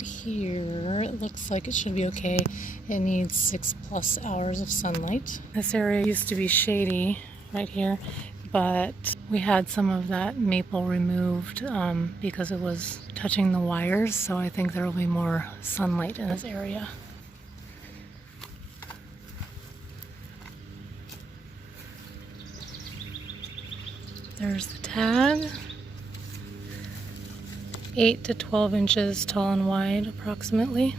right here, it looks like it should be okay. It needs 6+ hours of sunlight. This area used to be shady right here, but we had some of that maple removed because it was touching the wires, so I think there will be more sunlight in this area. There's the tag. 8 to 12 inches tall and wide, approximately.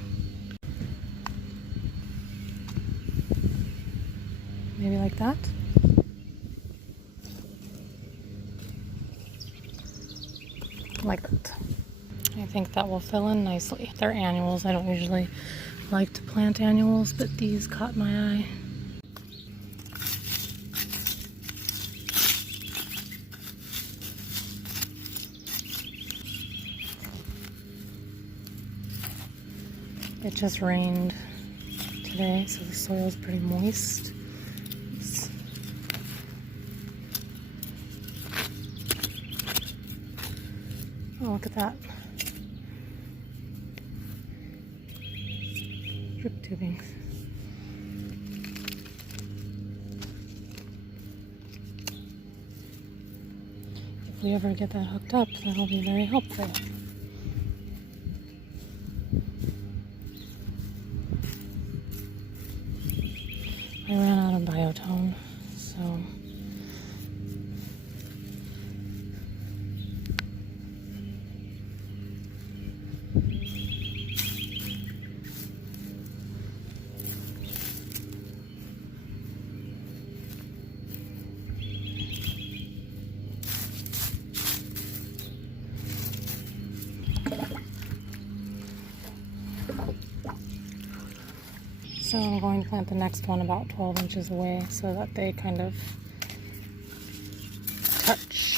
Maybe like that. Like that. I think that will fill in nicely. They're annuals. I don't usually like to plant annuals, but these caught my eye. It just rained today, so the soil is pretty moist. Oh, look at that. Drip tubing. If we ever get that hooked up, that'll be very helpful. I ran out of biotone, so I'm going to plant the next one about 12 inches away so that they kind of touch.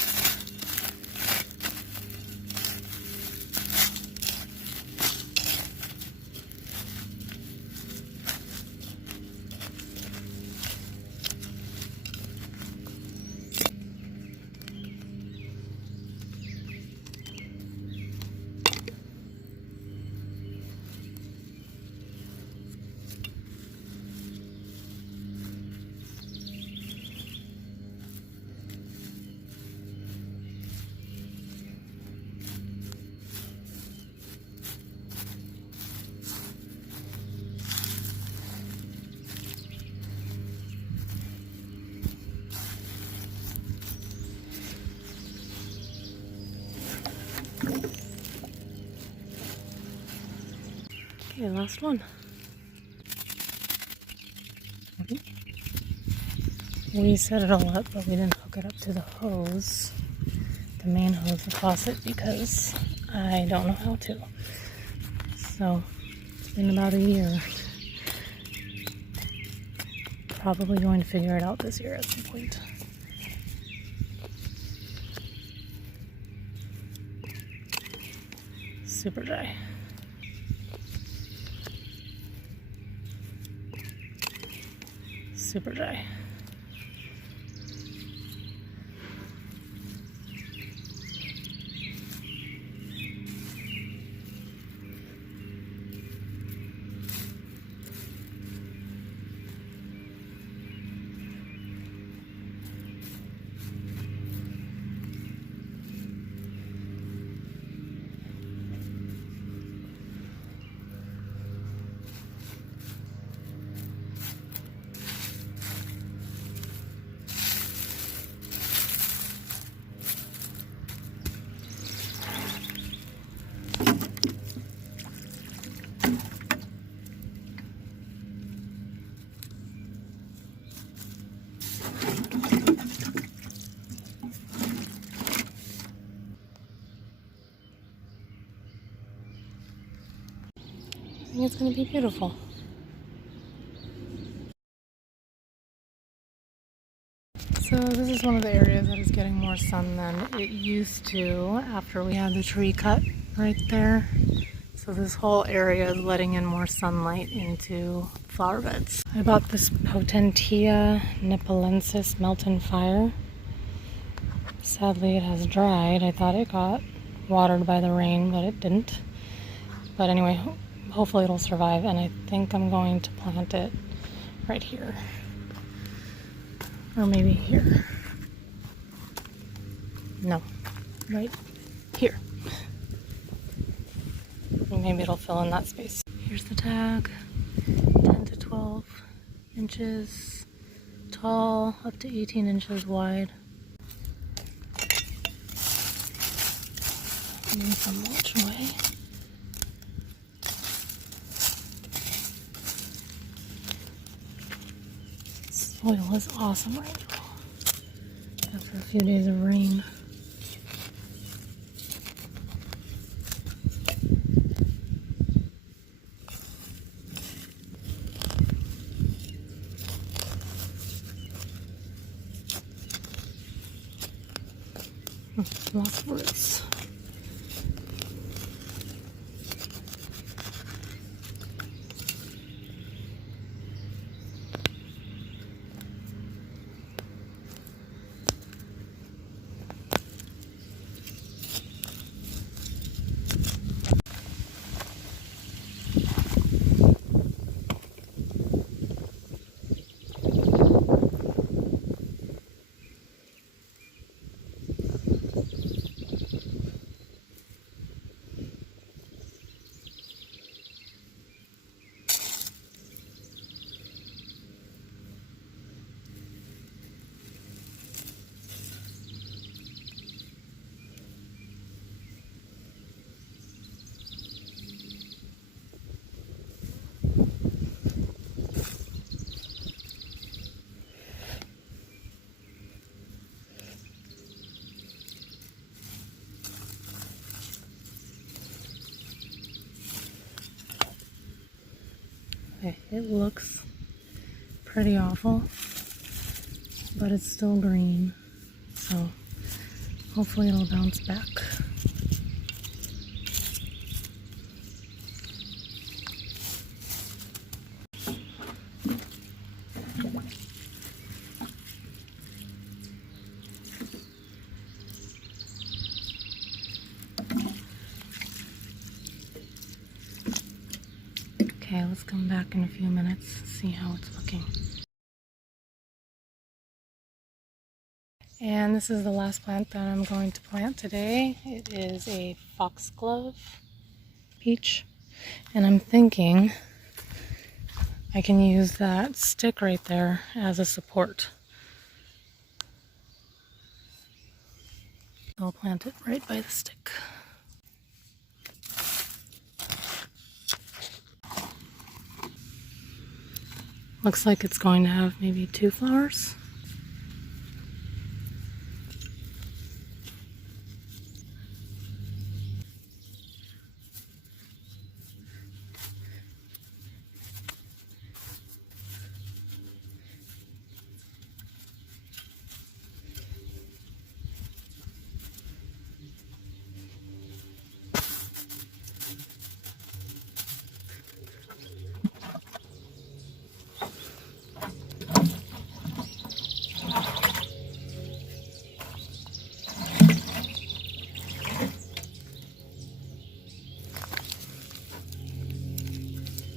Okay, last one. We set it all up, but we didn't hook it up to the hose, the main hose, the faucet, because I don't know how to. So, it's been about a year. Probably going to figure it out this year at some point. Super dry. Super dry. I think it's going to be beautiful. So this is one of the areas that is getting more sun than it used to after we had the tree cut right there. So this whole area is letting in more sunlight into flower beds. I bought this Potentia nipolensis melt in fire. Sadly it has dried. I thought it got watered by the rain, but it didn't. But anyway, hopefully it'll survive, and I think I'm going to plant it right here. Or maybe here. No, right here. Maybe it'll fill in that space. Here's the tag, 10 to 12 inches tall, up to 18 inches wide. And some mulch away. Soil is awesome right now, after a few days of rain. Lots of roots. Okay, it looks pretty awful, but it's still green, so hopefully it'll bounce back. Okay, let's come back in a few minutes, see how it's looking. And this is the last plant that I'm going to plant today. It is a Foxglove peach, and I'm thinking I can use that stick right there as a support. I'll plant it right by the stick. Looks like it's going to have maybe 2 flowers.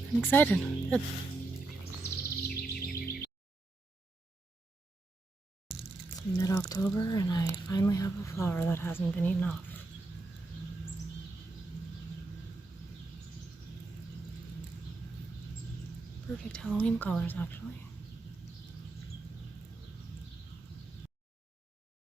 I'm excited. Good. It's mid-October and I finally have a flower that hasn't been eaten off. Perfect Halloween colors, actually.